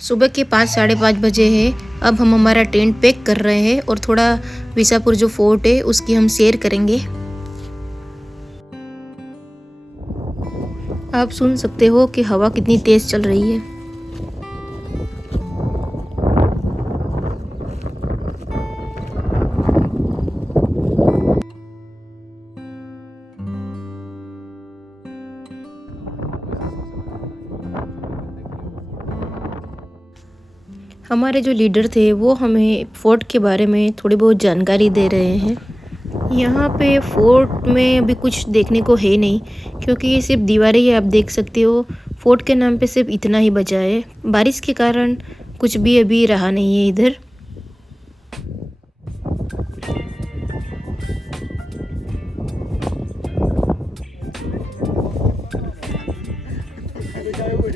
सुबह के 5 साढ़े 5 बजे है। अब हम हमारा टेंट पैक कर रहे हैं और थोड़ा विसापुर जो फोर्ट है उसकी हम सैर करेंगे। आप सुन सकते हो कि हवा कितनी तेज चल रही है। हमारे जो लीडर थे वो हमें फोर्ट के बारे में थोड़ी बहुत जानकारी दे रहे हैं। यहाँ पे फोर्ट में अभी कुछ देखने को है नहीं, क्योंकि ये सिर्फ दीवारें ही आप देख सकते हो। फोर्ट के नाम पे सिर्फ इतना ही बचा है। बारिश के कारण कुछ भी अभी रहा नहीं है इधर।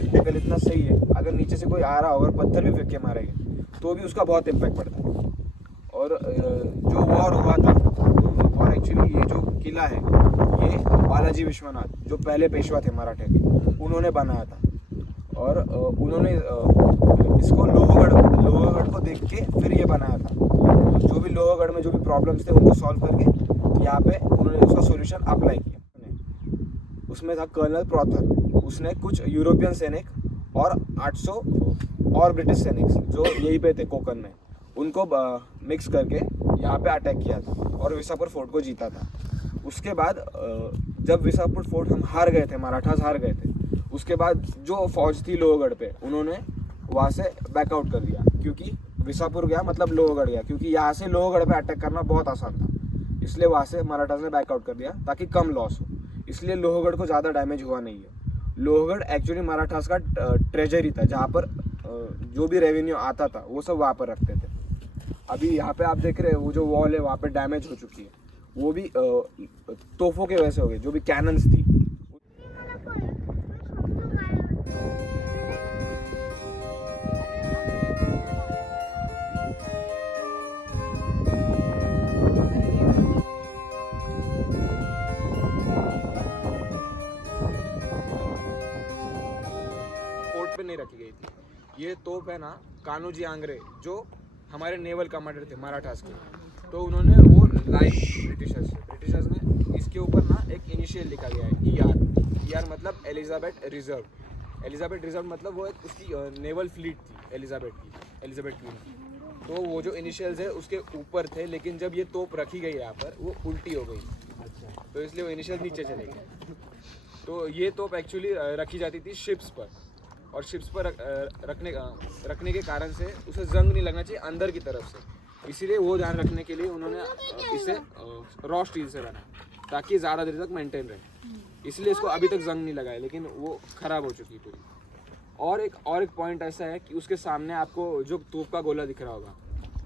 लेवल इतना सही है, अगर नीचे से कोई आ रहा हो और पत्थर भी फेंक के मारेंगे तो भी उसका बहुत इम्पैक्ट पड़ता है। और जो वॉर हुआ था, और एक्चुअली ये जो किला है ये बालाजी विश्वनाथ जो पहले पेशवा थे मराठे के, उन्होंने बनाया था। और उन्होंने इसको लोहगढ़ को देख के फिर ये बनाया था। जो भी लोहगढ़ में जो भी प्रॉब्लम्स थे उनको सॉल्व करके यहाँ पे उन्होंने उसका सोल्यूशन अप्लाई किया। उसमें था कर्नल प्रॉथर, उसने कुछ यूरोपियन सैनिक और 800 और ब्रिटिश सैनिक जो यहीं पे थे कोकन में, उनको मिक्स करके यहाँ पे अटैक किया था और विसापुर फोर्ट को जीता था। उसके बाद जब विसापुर फोर्ट हम हार गए थे, मराठास हार गए थे, उसके बाद जो फौज थी लोहगढ़ पे उन्होंने वहाँ से बैकआउट कर दिया, क्योंकि विसापुर गया मतलब लोहगढ़ गया, क्योंकि यहाँ से लोहगढ़ पे अटैक करना बहुत आसान था। इसलिए वहाँ से मराठास ने बैकआउट कर दिया ताकि कम लॉस हो। इसलिए लोहगढ़ को ज़्यादा डैमेज हुआ नहीं है। लोहगढ़ एक्चुअली मराठास का ट्रेजरी था, जहाँ पर जो भी रेवेन्यू आता था वो सब वहाँ पर रखते थे। अभी यहाँ पे आप देख रहे हैं वो जो वॉल है वहाँ पे डैमेज हो चुकी है, वो भी तोपों के वजह से हो गई, जो भी कैनन्स थी। पे नहीं रखी गई थी। ये तोप है ना कान्होजी आंग्रे, जो हमारे नेवल कमांडर थे मराठास के, तो उन्होंने वो लाई ब्रिटिशर्स ने इसके ऊपर ना एक इनिशियल लिखा गया है ER मतलब एलिजाबेथ रिजर्व। एलिजाबेथ रिजर्व मतलब वो एक उसकी नेवल फ्लीट थी एलिजाबेथ क्वीन की। तो वो जो इनिशियल्स है उसके ऊपर थे, लेकिन जब ये तोप रखी गई यहाँ पर वो उल्टी हो गई, तो इसलिए वो इनिशियल नीचे चले गए। तो ये तोप एक्चुअली रखी जाती थी शिप्स पर, और शिप्स पर रखने के कारण से उसे जंग नहीं लगना चाहिए अंदर की तरफ से, इसीलिए वो ध्यान रखने के लिए उन्होंने इसे रॉ स्टील से बनाया ताकि ज़्यादा देर तक मेंटेन रहे। इसलिए इसको अभी तक जंग नहीं लगाया, लेकिन वो ख़राब हो चुकी पूरी। और एक पॉइंट ऐसा है कि उसके सामने आपको जो तोप का गोला दिख रहा होगा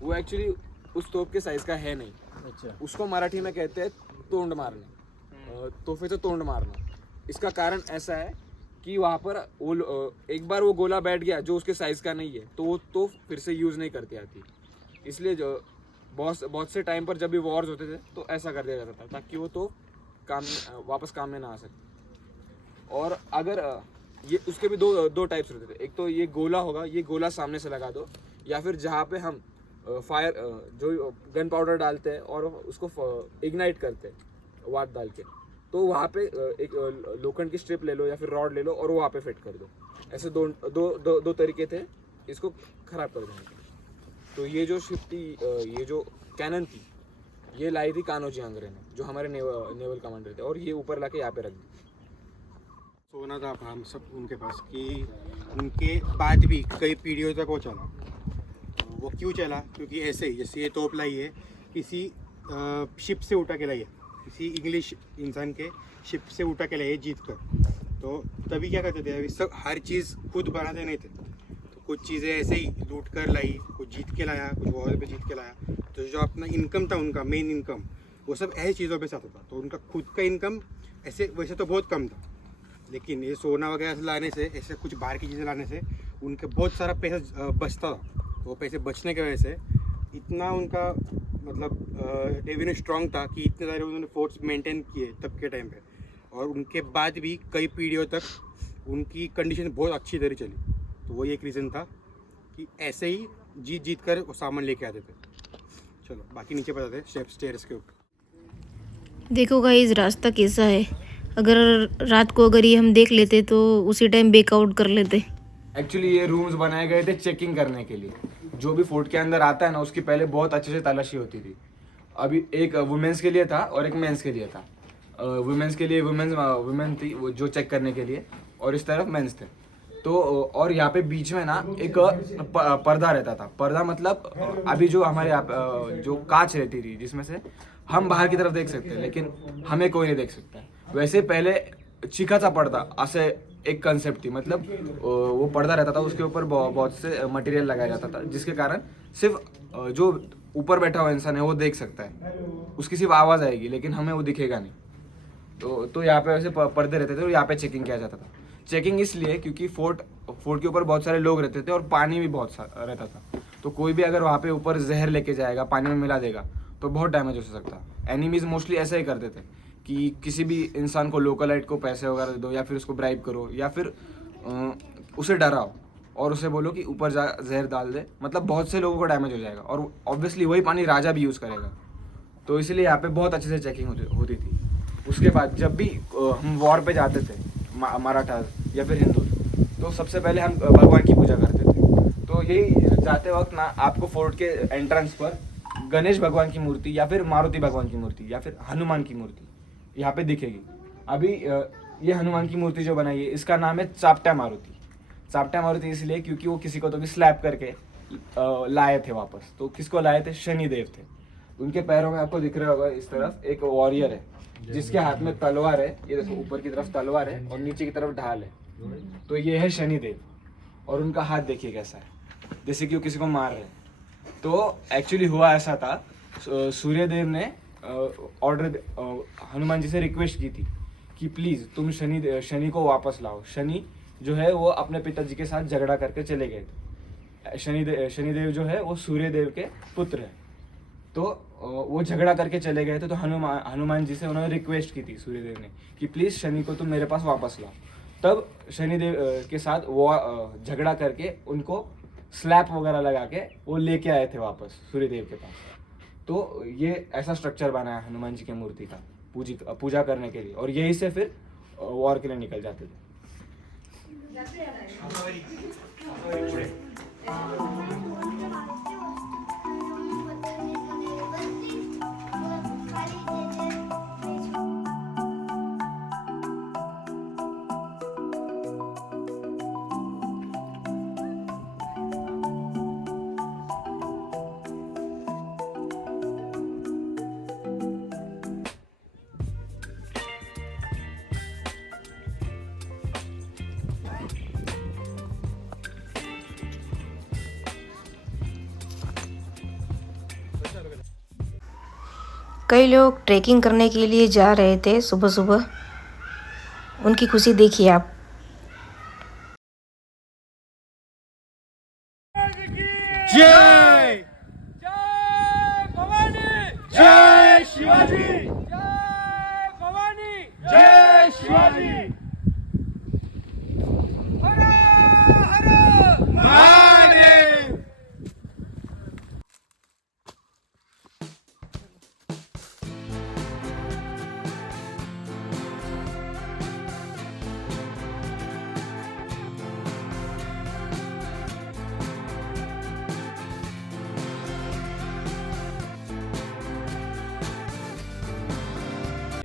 वो एक्चुअली उस तोप के साइज़ का है नहीं। अच्छा। उसको मराठी में कहते हैं तोंड मारने, तोहफे से तोंड मारना। इसका कारण ऐसा है कि वहाँ पर वो एक बार वो गोला बैठ गया जो उसके साइज़ का नहीं है, तो वो तो फिर से यूज़ नहीं करती आती। इसलिए जो बहुत से टाइम पर जब भी वॉर्स होते थे तो ऐसा कर दिया जाता था ताकि वो तो वापस काम में ना आ सके। और अगर ये उसके भी दो टाइप्स होते थे। एक तो ये गोला होगा, ये गोला सामने से लगा दो, या फिर जहाँ पे हम फायर जो गन पाउडर डालते हैं और उसको इग्नाइट करते हैं वाट डाल के, तो वहाँ पे एक लोखंड की स्ट्रिप ले लो या फिर रॉड ले लो और वहाँ पे फिट कर दो। ऐसे दो तरीके थे इसको ख़राब कर देने के। तो ये जो शिप थी, ये जो कैनन थी, ये लाई थी कान्होजी आंग्रे ने, जो हमारे नेवल कमांडर थे, और ये ऊपर ला के यहाँ पे रख दी। सोना था हम सब उनके पास कि उनके बाद भी कई पीढ़ियों तक वो चला। वो क्यों चला? क्योंकि ऐसे ही जैसे ये तोप लाई है किसी शिप से उठा के लाई है, किसी इंग्लिश इंसान के शिप से उठा के लाए जीत कर। तो तभी क्या करते थे, अभी सब हर चीज़ खुद बनाते नहीं थे, तो कुछ चीज़ें ऐसे ही लूट कर लाई, कुछ जीत के लाया, कुछ वॉर पे जीत के लाया। तो जो अपना इनकम था उनका मेन इनकम, वो सब ऐसी चीज़ों पे से आता था। तो उनका खुद का इनकम ऐसे वैसे तो बहुत कम था, लेकिन ये सोना वगैरह से लाने से, ऐसे कुछ बाहर की चीज़ें लाने से उनके बहुत सारा पैसा बचता था। वो पैसे बचने की वजह से इतना उनका मतलब रेवेन्यू स्ट्रॉन्ग था कि इतने सारे उन्होंने फोर्ट्स मेंटेन किए तब के टाइम पे, और उनके बाद भी कई पीढ़ियों तक उनकी कंडीशन बहुत अच्छी तरह चली। तो वही एक रीज़न था कि ऐसे ही जीत जीत कर वो सामान लेके आते थे। चलो बाकी नीचे बताते हैं स्टेयर्स के ऊपर। देखो गाइस रास्ता कैसा है, अगर रात को अगर ये हम देख लेते तो उसी टाइम बैकआउट कर लेते। एक्चुअली ये रूम्स बनाए गए थे चेकिंग करने के लिए। जो भी फोर्ट के अंदर आता है ना, उसकी पहले बहुत अच्छे से तलाशी होती थी। अभी एक वुमेंस के लिए था और एक मेंस के लिए था। वुमेंस के लिए वुमेन थी वो जो चेक करने के लिए, और इस तरफ मेंस थे। तो और यहाँ पे बीच में ना एक पर्दा रहता था। पर्दा मतलब अभी जो हमारे जो कांच रहती थी जिसमें से हम बाहर की तरफ देख सकते हैं, लेकिन हमें कोई नहीं देख सकता है। वैसे पहले चिकाचा पर्दा ऐसे एक कंसेप्ट थी, मतलब वो पर्दा रहता था, उसके ऊपर बहुत से मटेरियल लगाया जाता था, जिसके कारण सिर्फ जो ऊपर बैठा हुआ इंसान है वो देख सकता है, उसकी सिर्फ आवाज़ आएगी लेकिन हमें वो दिखेगा नहीं। तो यहाँ पे वैसे पर्दे रहते थे और यहाँ पे चेकिंग किया जाता था। चेकिंग इसलिए क्योंकि फोर्ट के ऊपर बहुत सारे लोग रहते थे और पानी भी बहुत रहता था। तो कोई भी अगर वहाँ पे ऊपर जहर लेके जाएगा, पानी में मिला देगा, तो बहुत डैमेज हो सकता। एनिमीज मोस्टली ऐसा ही करते थे कि किसी भी इंसान को, लोकलाइट को पैसे वगैरह दे दो या फिर उसको ब्राइब करो या फिर उसे डराओ और उसे बोलो कि ऊपर जा जहर डाल दे, मतलब बहुत से लोगों को डैमेज हो जाएगा और ऑब्वियसली वही पानी राजा भी यूज़ करेगा। तो इसलिए यहाँ पे बहुत अच्छे से चेकिंग होती थी। उसके बाद जब भी हम वॉर पे जाते थे, मराठास या फिर हिंदू, तो सबसे पहले हम भगवान की पूजा करते थे। तो यही जाते वक्त ना आपको फोर्ट के एंट्रेंस पर गणेश भगवान की मूर्ति या फिर मारुति भगवान की मूर्ति या फिर हनुमान की मूर्ति यहाँ पे दिखेगी। अभी ये हनुमान की मूर्ति जो बनाई है इसका नाम है चापटा मारुति। चापटा मारुति इसलिए क्योंकि वो किसी को तो भी स्लैप करके लाए थे वापस। तो किसको लाए थे? शनिदेव थे। उनके पैरों में आपको दिख रहा होगा इस तरफ एक वॉरियर है जिसके हाथ में तलवार है। ये देखो ऊपर की तरफ तलवार है और नीचे की तरफ ढाल है। तो ये है शनिदेव और उनका हाथ देखिए कैसा है, जैसे कि वो किसी को मार रहे हैं। तो एक्चुअली हुआ ऐसा था, सूर्यदेव ने ऑर्डर हनुमान जी से रिक्वेस्ट की थी कि प्लीज़ तुम शनि को वापस लाओ। शनि जो है वो अपने पिताजी के साथ झगड़ा करके चले गए थे। शनिदेव जो है वो सूर्यदेव के पुत्र है। तो वो झगड़ा करके चले गए थे। तो हनुमान जी से उन्होंने रिक्वेस्ट की थी सूर्यदेव ने कि प्लीज़ शनि को तुम मेरे पास वापस लाओ। तब शनिदेव के साथ वो झगड़ा करके उनको स्लैप वगैरह लगा के वो लेके आए थे वापस सूर्यदेव के पास। तो ये ऐसा स्ट्रक्चर बना है हनुमान जी की मूर्ति का पूजा करने के लिए, और यही से फिर वॉर के लिए निकल जाते थे। कई लोग ट्रैकिंग करने के लिए जा रहे थे सुबह सुबह, उनकी खुशी देखिए आप। जय भवानी, जय शिवाजी, जय भवानी, जय शिवाजी, हर हर महादेव।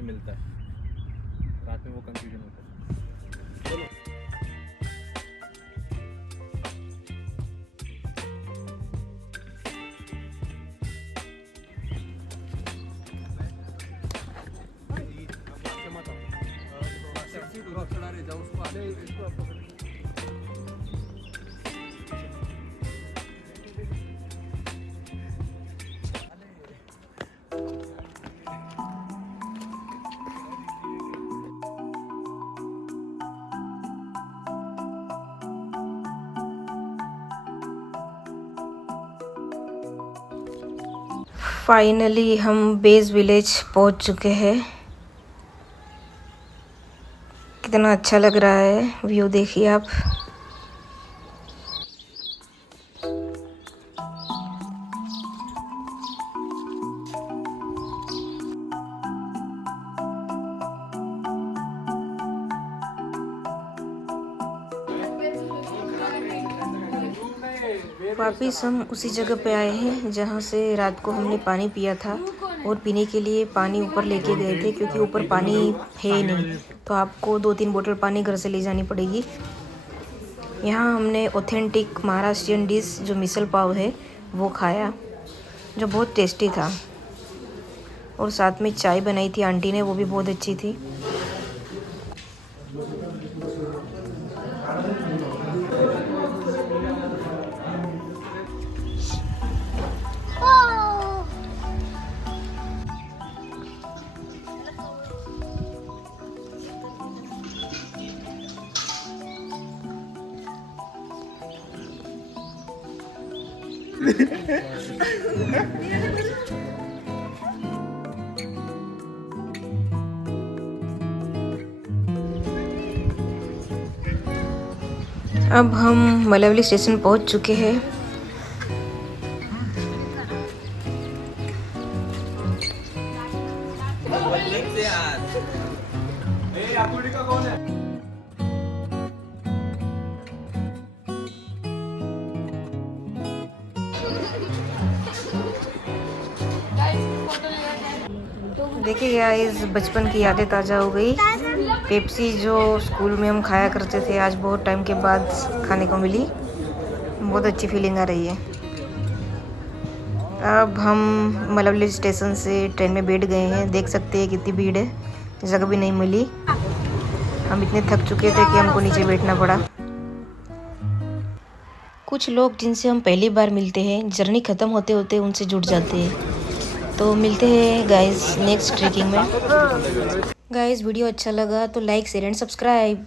मिलता है रात में, वो कंफ्यूजन होता है। चलो फाइनली हम बेस विलेज पहुंच चुके हैं। कितना अच्छा लग रहा है, व्यू देखिए आप। वापिस हम उसी जगह पे आए हैं जहाँ से रात को हमने पानी पिया था, और पीने के लिए पानी ऊपर लेके गए थे क्योंकि ऊपर पानी है नहीं, तो आपको 2-3 बोतल पानी घर से ले जानी पड़ेगी। यहाँ हमने ऑथेंटिक महाराष्ट्रियन डिश जो मिसल पाव है वो खाया, जो बहुत टेस्टी था, और साथ में चाय बनाई थी आंटी ने, वो भी बहुत अच्छी थी। अब हम मलवली स्टेशन पहुंच चुके हैं। देखिए गाइस, बचपन की यादें ताज़ा हो गई। पेप्सी जो स्कूल में हम खाया करते थे, आज बहुत टाइम के बाद खाने को मिली। बहुत अच्छी फीलिंग आ रही है। अब हम मलवली स्टेशन से ट्रेन में बैठ गए हैं। देख सकते हैं कितनी भीड़ है, जगह भी नहीं मिली। हम इतने थक चुके थे कि हमको नीचे बैठना पड़ा। कुछ लोग जिनसे हम पहली बार मिलते हैं, जर्नी ख़त्म होते होते उनसे जुड़ जाते हैं। तो मिलते हैं गाइस नेक्स्ट ट्रैकिंग में। गाइस वीडियो अच्छा लगा तो लाइक शेयर एंड सब्सक्राइब।